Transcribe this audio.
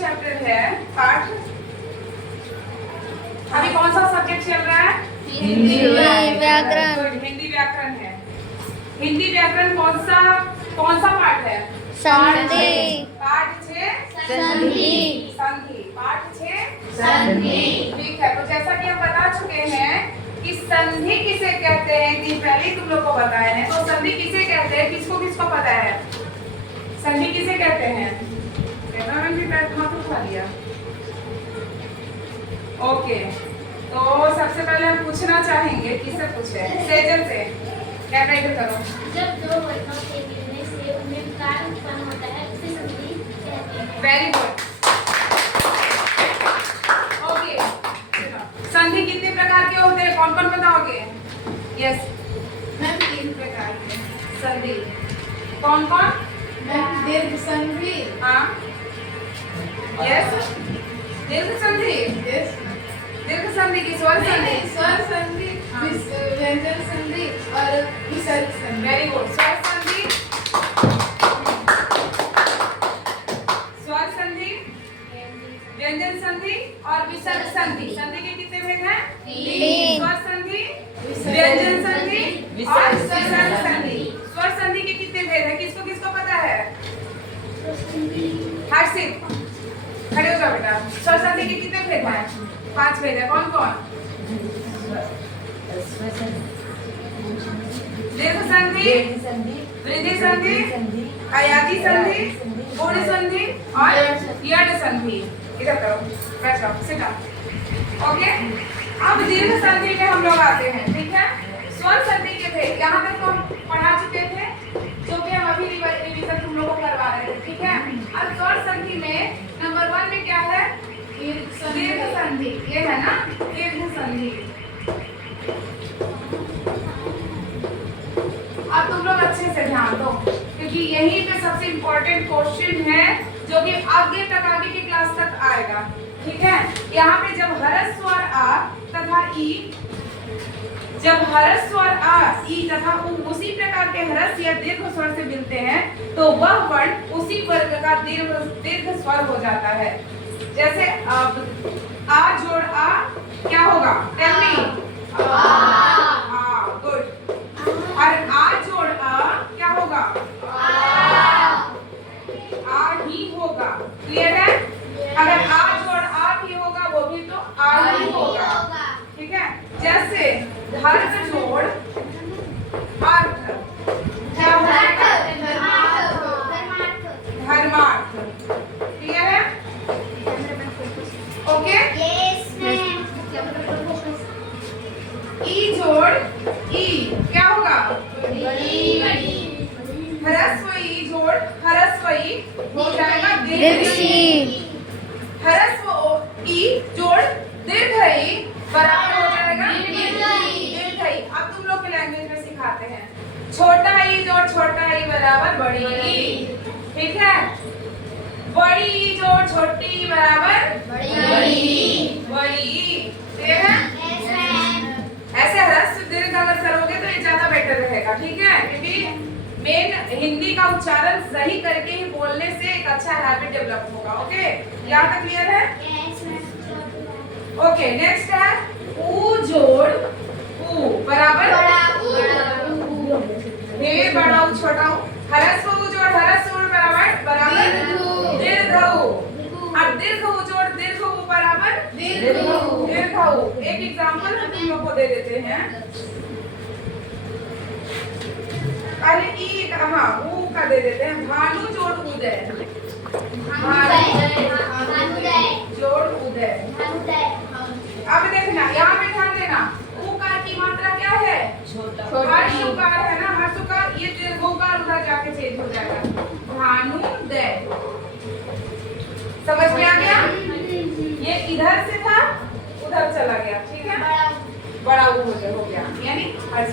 Chapter है पाठ। अभी कौन सा सब्जेक्ट चल रहा है? हिंदी व्याकरण। हिंदी व्याकरण है। हिंदी व्याकरण कौन सा पाठ है? संधि। पाठ 6 संधि। संधि। पाठ 6 संधि। ठीक है, तो जैसा कि हम बता चुके हैं कि संधि किसे कहते हैं, कि पहले तुम लोग को बताए हैं। तो संधि किसे कहते हैं, किसको किसको पता है? संधि किसे कहते हैं? कैमरामैन भी पैर हाथ उठा लिया। ओके, तो सबसे पहले हम पूछना चाहेंगे, किससे पूछे? सेजल से। कैमरा इधर करो। जब दो वर्णों के मिलने से उनमें विकार उत्पन्न होता है उसे संधि कहते हैं। Very good. ओके, संधि कितने प्रकार के होते हैं, कौन कौन बताओगे? यस मैम 3 प्रकार के। संधि कौन कौन? मैम दीर्घ संधि। हाँ यस, दीर्घ संधि। यस। दीर्घ संधि की स्वर संधि। स्वर संधि, व्यंजन संधि और विसर्ग संधि। Very good. स्वर संधि, स्वर संधि, व्यंजन संधि और विसर्ग संधि। संधि के कितने भेद हैं? 3। स्वर संधि, व्यंजन संधि और विसर्ग संधि। स्वर संधि के कितने भेद हैं, किसको किसको पता है? हर्षित खड़े हो जाओ बेटा। स्वर संधि के कितने भेद हैं? 5 भेद है। कौन कौन? दीर्घ संधि, वृद्धि संधि, अयादी संधि, गुण संधि और यड संधि। इधर करो, बैठ जाओ, सिट डाउन। ओके, अब दीर्घ संधि में हम लोग आते हैं। ठीक है, स्वर संधि के भेद यहाँ तक तो हम पढ़ा चुके थे, जो कि हम अभी रिवीजन तुम लोगों को करवा रहे थे। ठीक है, अब स्वर संधि में नंबर 1 में क्या है? दीर्घ संधि। ये है ना दीर्घ संधि। अब तुम लोग अच्छे से ध्यान दो, क्योंकि यहीं पे सबसे इम्पोर्टेंट क्वेश्चन है, जो कि आगे की क्लास तक आएगा। ठीक है, यहाँ पे जब हरस स्वर आ तथा ई, जब हरस स्वर आ, ई तथा उ उसी प्रकार के हरस या दीर्घ स्वर से मिलते हैं, तो वह वर्ण उसी वर्ग का दीर्घ स्वर हो जाता है। जैसे अब आ जोड़ आ क्या होगा? Tell me. गुड। और आ जोड़ आ क्या होगा? आ ही होगा। क्लियर है? अगर आ जोड़ आ भी होगा, वो भी तो आ ही होगा। ठीक है, जैसे धर्म जोड़ अर्थ क्या होगा? धर्मार्थ। क्लियर है? ओके, ई जोड़ ई क्या होगा? ह्रस्व ई जोड़ ह्रस्व ई हो जाएगा दीर्घ। ह्रस्व ई जोड़ दीर्घ ई बराबर हो जाएगा दीर्घ ई। अब तुम लोग के लैंग्वेज में सिखाते हैं। छोटा ई जोड़ छोटा ई बराबर बड़ी ई। ठीक है, बड़ी ई जोड़ छोटी ई बराबर बड़ी ई। ठीक है, ऐसे ह्रस्व दीर्घ अगर करोगे तो ये ज्यादा बेटर रहेगा। ठीक है, क्योंकि मेन हिंदी का उच्चारण सही करके ही बोलने से एक अच्छा हैबिट डेवलप होगा। ओके, यहाँ तक क्लियर है? ओके, नेक्स्ट है ऊ जोड़ ऊ बराबर हे बड़ा ऊ छोटा ऊ। ह्रस्व ऊ जोड़ ह्रस्व ऊ बराबर दीर्घ ऊ। अब दीर्घ ऊ जोड़ दीर्घ ऊ बराबर दीर्घ ऊ। एक एग्जांपल हम तुम लोग को दे देते हैं। पहले ई का, हाँ ऊ का दे देते हैं। भानु जोड़ उदय, जोड़ उदय। अब देखना, यहाँ पे ध्यान देना, उकार की मात्रा क्या है? हर्ष उकार है ना, हर्ष उकार। ये दीर्घोकार उधर जाके चेंज हो जाएगा। भानुदय। समझ में आ गया? ये इधर से था उधर चला गया। ठीक है, बड़ा ऊ हो गया, यानी हर्ष।